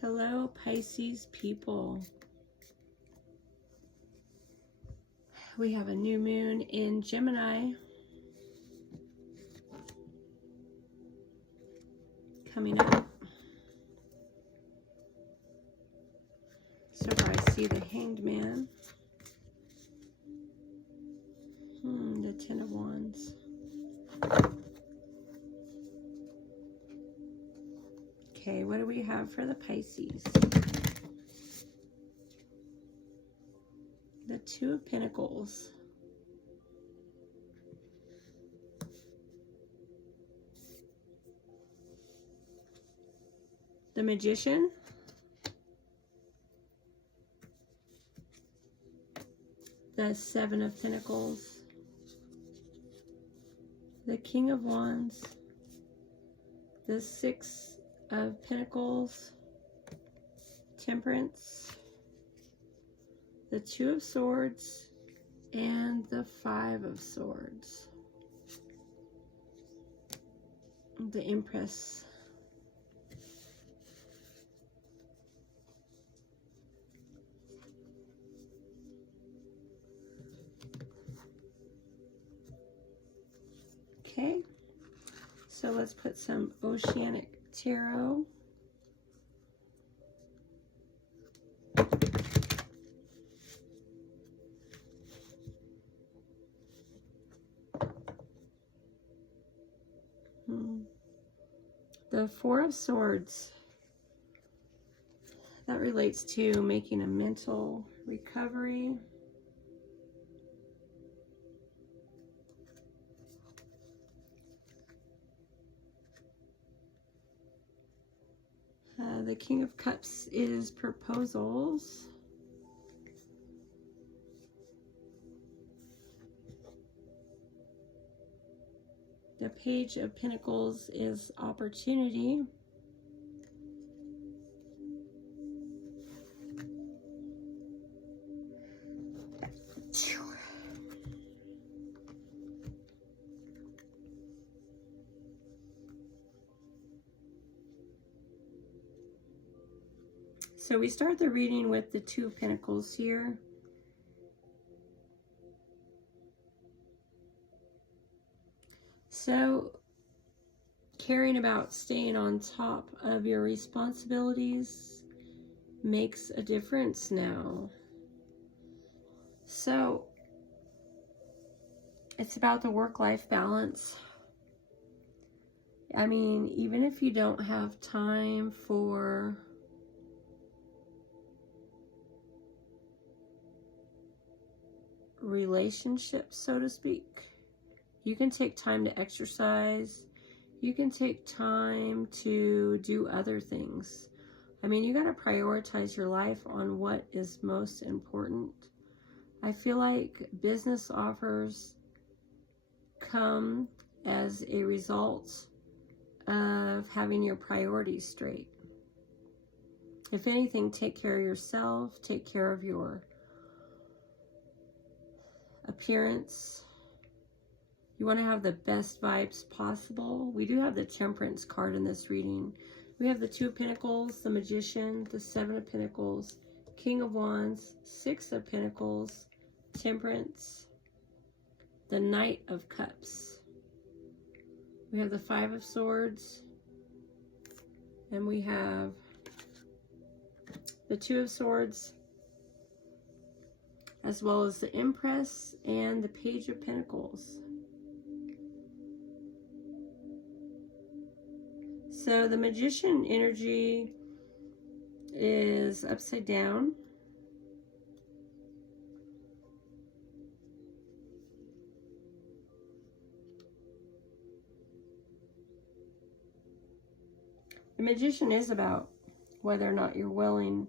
Hello, Pisces people. We have a new moon in Gemini coming up. So far I see the Hanged Man. The Ten of Wands. Okay, what do we have for the Pisces? The Two of Pentacles. The Magician. The Seven of Pentacles. The King of Wands. The Six of Pentacles. Temperance. The Two of Swords. And the Five of Swords. The Empress. Okay, so let's put some Oceanic Tarot. The Four of Swords. That relates to making a mental recovery. The King of Cups is proposals. The Page of Pentacles is opportunity. So we start the reading with the Two of Pentacles here. So, caring about staying on top of your responsibilities makes a difference now. So, it's about the work-life balance. I mean, even if you don't have time for relationships, so to speak, you can take time to exercise. You can take time to do other things. I mean, you got to prioritize your life on what is most important. I feel like business offers come as a result of having your priorities straight. If anything, take care of yourself, take care of your appearance. You want to have the best vibes possible. We do have the Temperance card in this reading. We have the Two of Pentacles, the Magician, the Seven of Pentacles, King of Wands, Six of Pentacles, Temperance, the Knight of Cups. We have the Five of Swords, and we have the Two of Swords, as well as the Empress and the Page of Pentacles. So the Magician energy is upside down. The Magician is about whether or not you're willing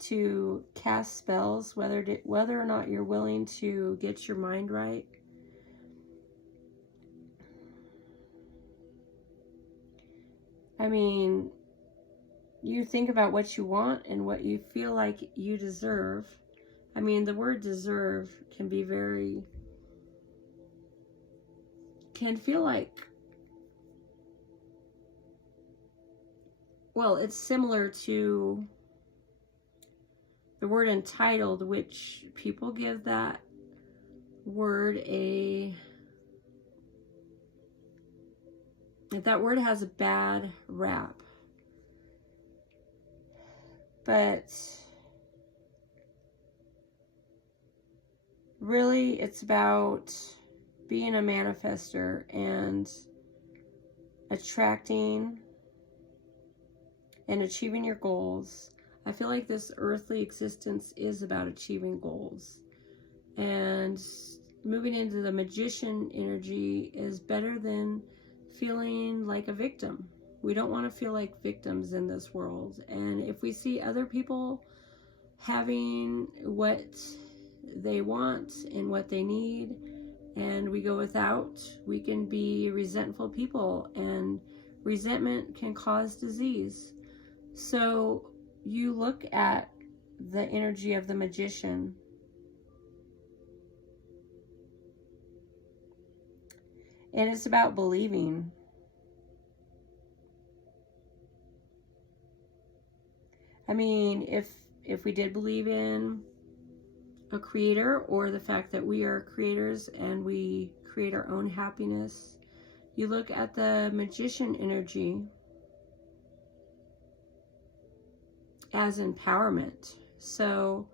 to cast spells, whether or not you're willing to get your mind right. I mean, you think about what you want and what you feel like you deserve. I mean, the word deserve can be can feel like, well, it's similar to the word entitled, which people give that word that word has a bad rap. But really, it's about being a manifester and attracting and achieving your goals. I feel like this earthly existence is about achieving goals. And moving into the magician energy is better than feeling like a victim. We don't want to feel like victims in this world. And if we see other people having what they want and what they need, and we go without, we can be resentful people, and resentment can cause disease. So you look at the energy of the magician, and it's about believing. I mean, if we did believe in a creator, or the fact that we are creators and we create our own happiness, you look at the magician energy as empowerment. So,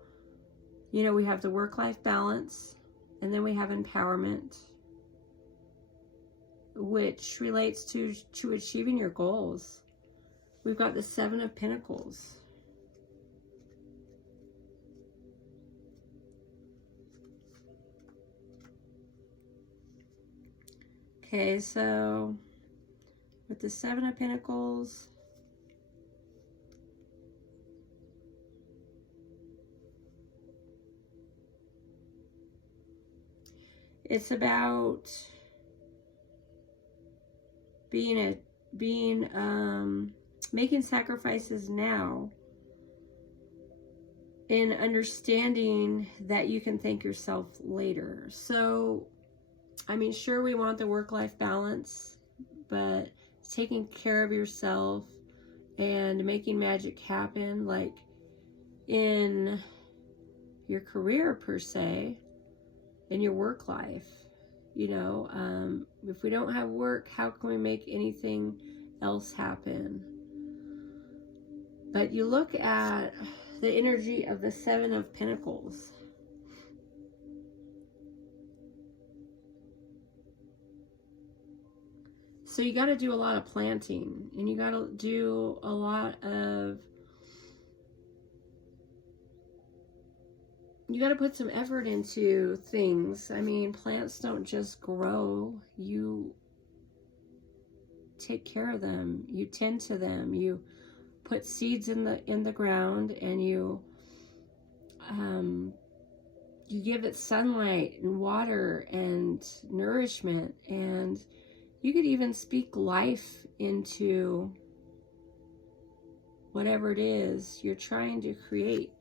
you know, we have the work-life balance, and then we have empowerment, which relates to achieving your goals. We've got the Seven of Pentacles. Okay, so with the Seven of Pentacles, it's about making sacrifices now, and understanding that you can thank yourself later. So, I mean, sure, we want the work-life balance, but taking care of yourself and making magic happen, like in your career per se, in your work life. You know, if we don't have work, how can we make anything else happen? But you look at the energy of the Seven of Pentacles. So you got to do a lot of planting, and you got to do a lot of, you got to put some effort into things. I mean, plants don't just grow. You take care of them. You tend to them. You put seeds in the ground, and you give it sunlight and water and nourishment, and you could even speak life into whatever it is you're trying to create.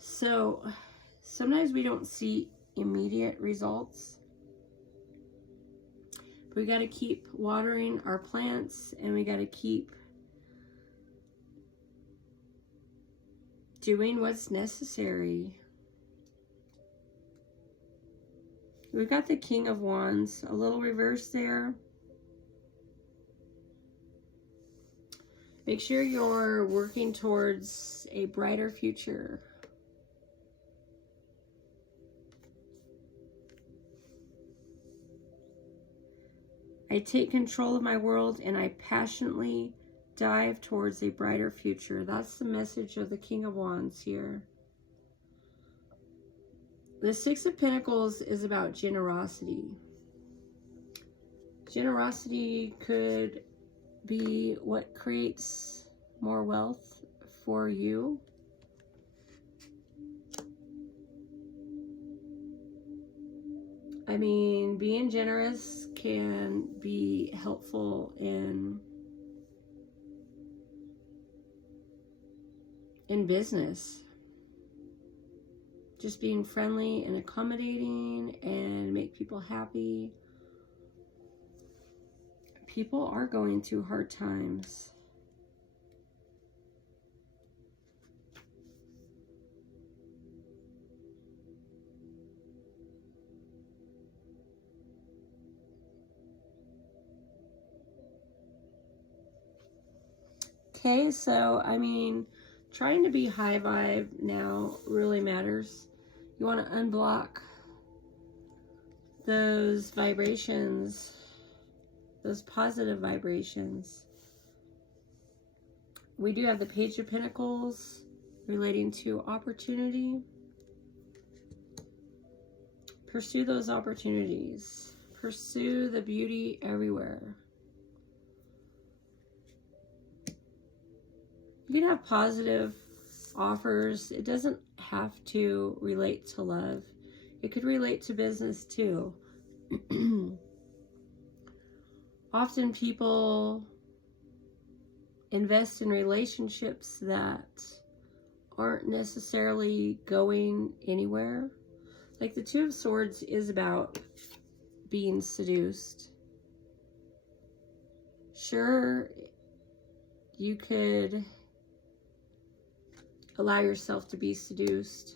So sometimes we don't see immediate results, but we got to keep watering our plants, and we got to keep doing what's necessary. We've got the King of Wands, a little reverse there. Make sure you're working towards a brighter future. I take control of my world, and I passionately dive towards a brighter future. That's the message of the King of Wands here. The Six of Pentacles is about generosity. Generosity could be what creates more wealth for you. I mean, being generous can be helpful in business. Just being friendly and accommodating and make people happy. People are going through hard times. Okay, so, I mean, trying to be high vibe now really matters. You want to unblock those vibrations, those positive vibrations. We do have the Page of Pentacles relating to opportunity. Pursue those opportunities. Pursue the beauty everywhere. You can have positive offers. It doesn't have to relate to love. It could relate to business too. Often people invest in relationships that aren't necessarily going anywhere. Like the Two of Swords is about being seduced. Sure, you could allow yourself to be seduced.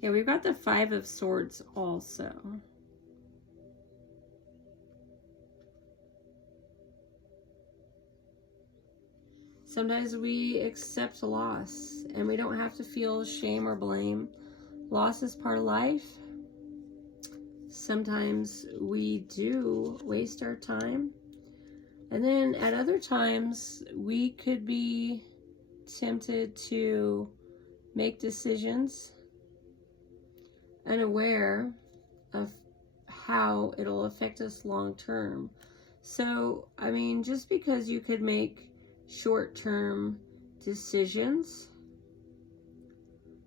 Yeah, we've got the Five of Swords also. Sometimes we accept loss and we don't have to feel shame or blame. Loss is part of life. Sometimes we do waste our time. And then at other times, we could be tempted to make decisions unaware of how it'll affect us long term. So, I mean, just because you could make short-term decisions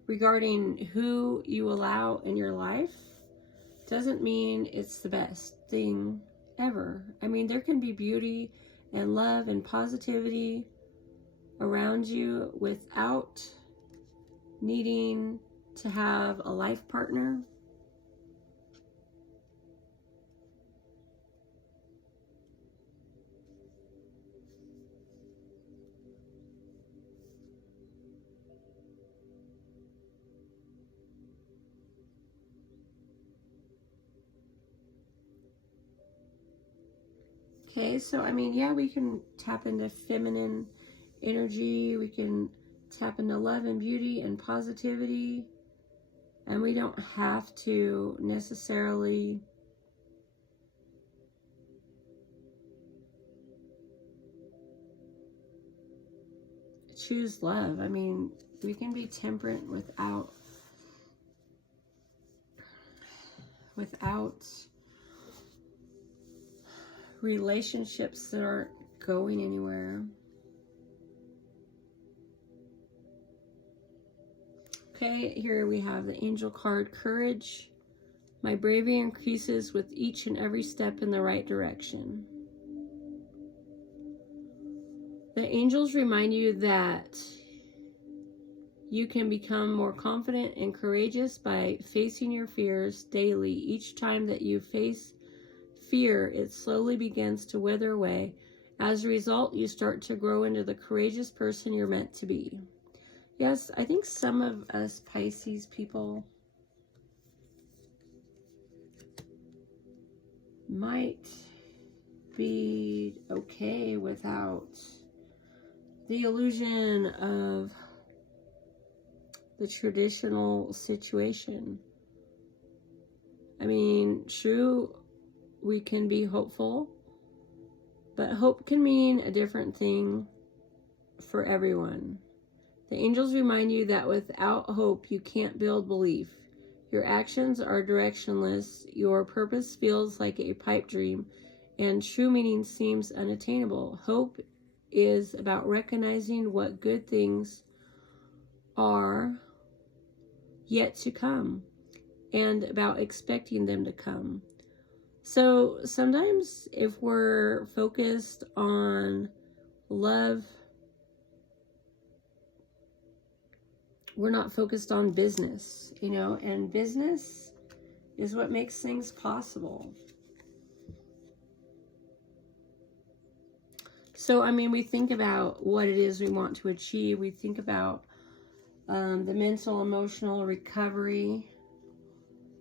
regarding who you allow in your life doesn't mean it's the best thing ever. I mean, there can be beauty and love and positivity around you without needing to have a life partner. Okay, so I mean, yeah, we can tap into feminine energy. We can tap into love and beauty and positivity. And we don't have to necessarily choose love. I mean, we can be temperate without relationships that aren't going anywhere. Okay, here we have the angel card, Courage. My bravery increases with each and every step in the right direction. The angels remind you that you can become more confident and courageous by facing your fears daily. Each time that you face fear, it slowly begins to wither away. As a result, you start to grow into the courageous person you're meant to be. Yes, I think some of us Pisces people might be okay without the illusion of the traditional situation. I mean, true, we can be hopeful, but hope can mean a different thing for everyone. The angels remind you that without hope, you can't build belief. Your actions are directionless, your purpose feels like a pipe dream, and true meaning seems unattainable. Hope is about recognizing what good things are yet to come, and about expecting them to come. So sometimes if we're focused on love, we're not focused on business, you know, and business is what makes things possible. So, I mean, we think about what it is we want to achieve. We think about the mental, emotional recovery,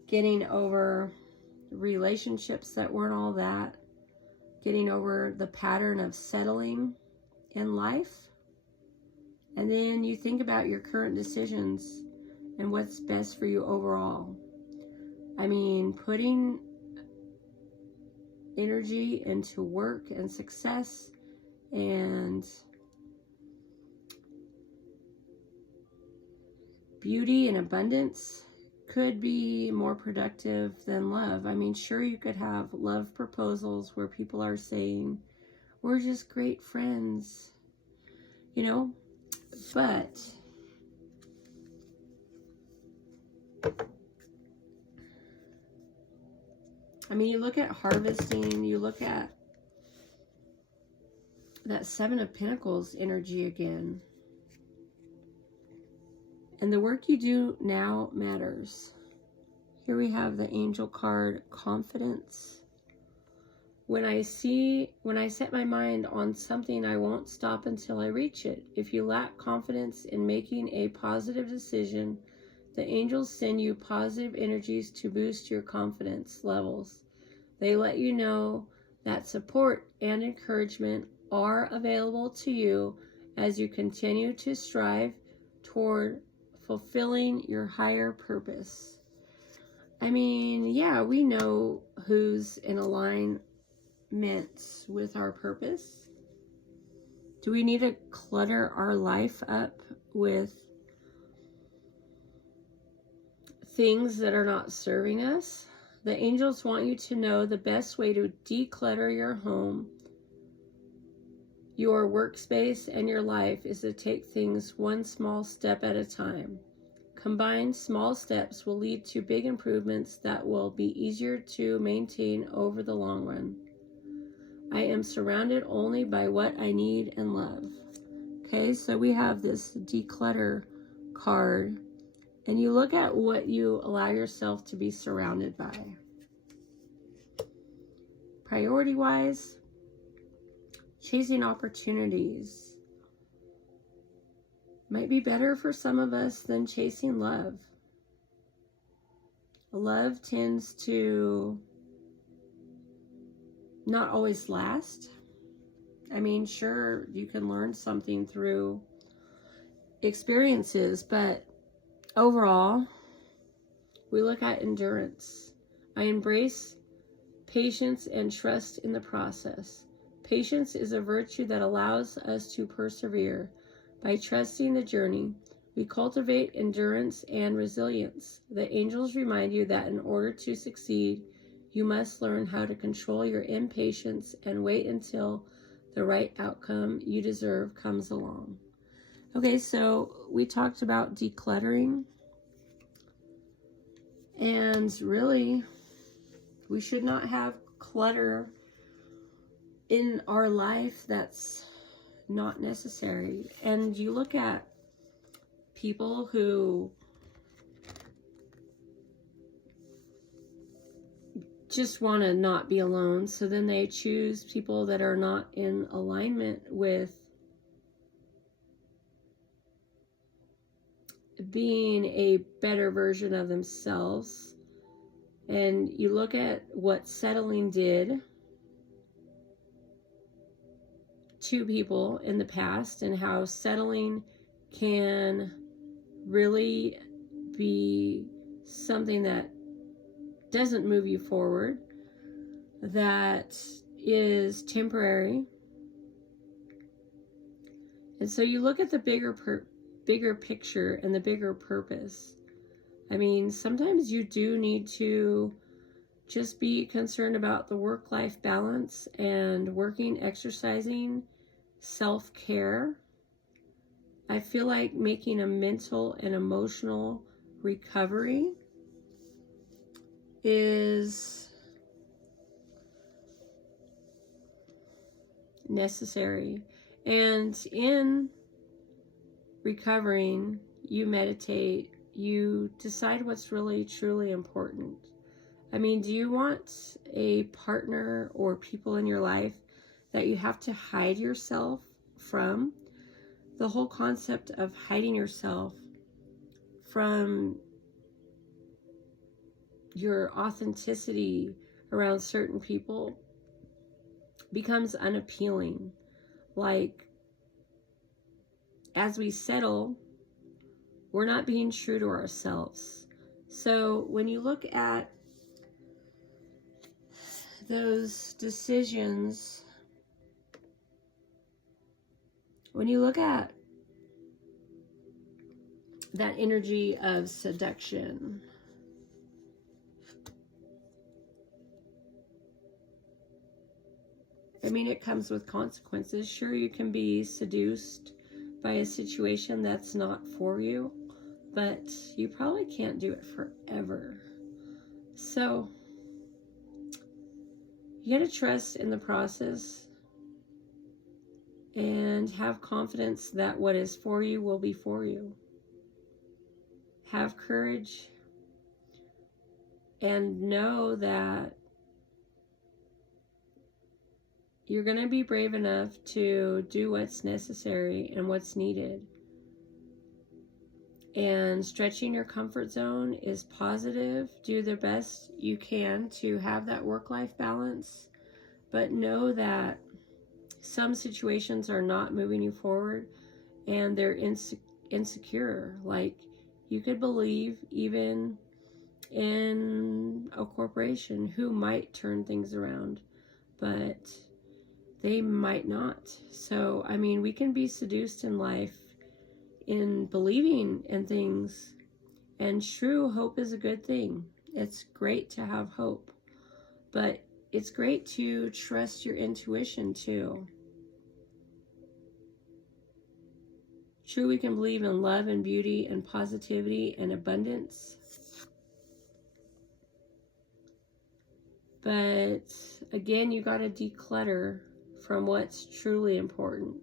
getting over relationships that weren't all that, getting over the pattern of settling in life. And then you think about your current decisions and what's best for you overall. I mean, putting energy into work and success and beauty and abundance could be more productive than love. I mean, sure, you could have love proposals where people are saying, we're just great friends, you know, but I mean, you look at harvesting, you look at that Seven of Pentacles energy again. And the work you do now matters. Here we have the angel card, confidence. When I set my mind on something, I won't stop until I reach it. If you lack confidence in making a positive decision, the angels send you positive energies to boost your confidence levels. They let you know that support and encouragement are available to you as you continue to strive toward fulfilling your higher purpose. I mean, yeah, we know who's in alignment with our purpose. Do we need to clutter our life up with things that are not serving us? The angels want you to know the best way to declutter your home, your workspace, and your life is to take things one small step at a time. Combined small steps will lead to big improvements that will be easier to maintain over the long run. I am surrounded only by what I need and love. Okay, so we have this declutter card, and you look at what you allow yourself to be surrounded by. Priority-wise, chasing opportunities might be better for some of us than chasing love. Love tends to not always last. I mean, sure, you can learn something through experiences, but overall, we look at endurance. I embrace patience and trust in the process. Patience is a virtue that allows us to persevere. By trusting the journey, we cultivate endurance and resilience. The angels remind you that in order to succeed, you must learn how to control your impatience and wait until the right outcome you deserve comes along. Okay, so we talked about decluttering. And really, we should not have clutter in our life that's not necessary. And you look at people who just want to not be alone, so then they choose people that are not in alignment with being a better version of themselves. And you look at what settling did to people in the past and how settling can really be something that doesn't move you forward, that is temporary. And so you look at the bigger picture and the bigger purpose. I mean, sometimes you do need to just be concerned about the work-life balance and working, exercising, self-care. I feel like making a mental and emotional recovery is necessary. And in recovering, you meditate, you decide what's really truly important. I mean, do you want a partner or people in your life that you have to hide yourself from. The whole concept of hiding yourself from your authenticity around certain people becomes unappealing. Like, as we settle, we're not being true to ourselves. So when you look at those decisions, when you look at that energy of seduction, I mean, it comes with consequences. Sure, you can be seduced by a situation that's not for you, but you probably can't do it forever. So you got to trust in the process and have confidence that what is for you will be for you. Have courage and know that you're going to be brave enough to do what's necessary and what's needed. And stretching your comfort zone is positive. Do the best you can to have that work-life balance, but know that some situations are not moving you forward and they're insecure. Like, you could believe even in a corporation who might turn things around, but they might not. So, I mean, we can be seduced in life in believing in things, and true hope is a good thing. It's great to have hope, but it's great to trust your intuition too. True, we can believe in love and beauty and positivity and abundance, but again, you got to declutter from what's truly important.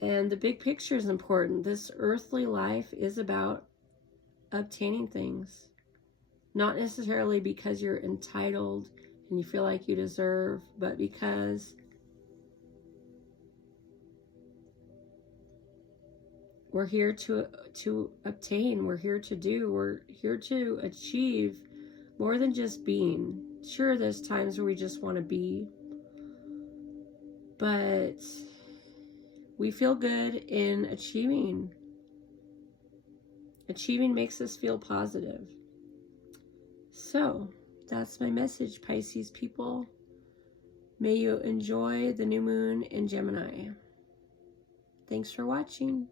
And the big picture is important. This earthly life is about obtaining things, not necessarily because you're entitled and you feel like you deserve, but because we're here to obtain, we're here to do, we're here to achieve more than just being. Sure, there's times where we just want to be, but we feel good in achieving. Achieving makes us feel positive. So, that's my message, Pisces people. May you enjoy the new moon in Gemini. Thanks for watching.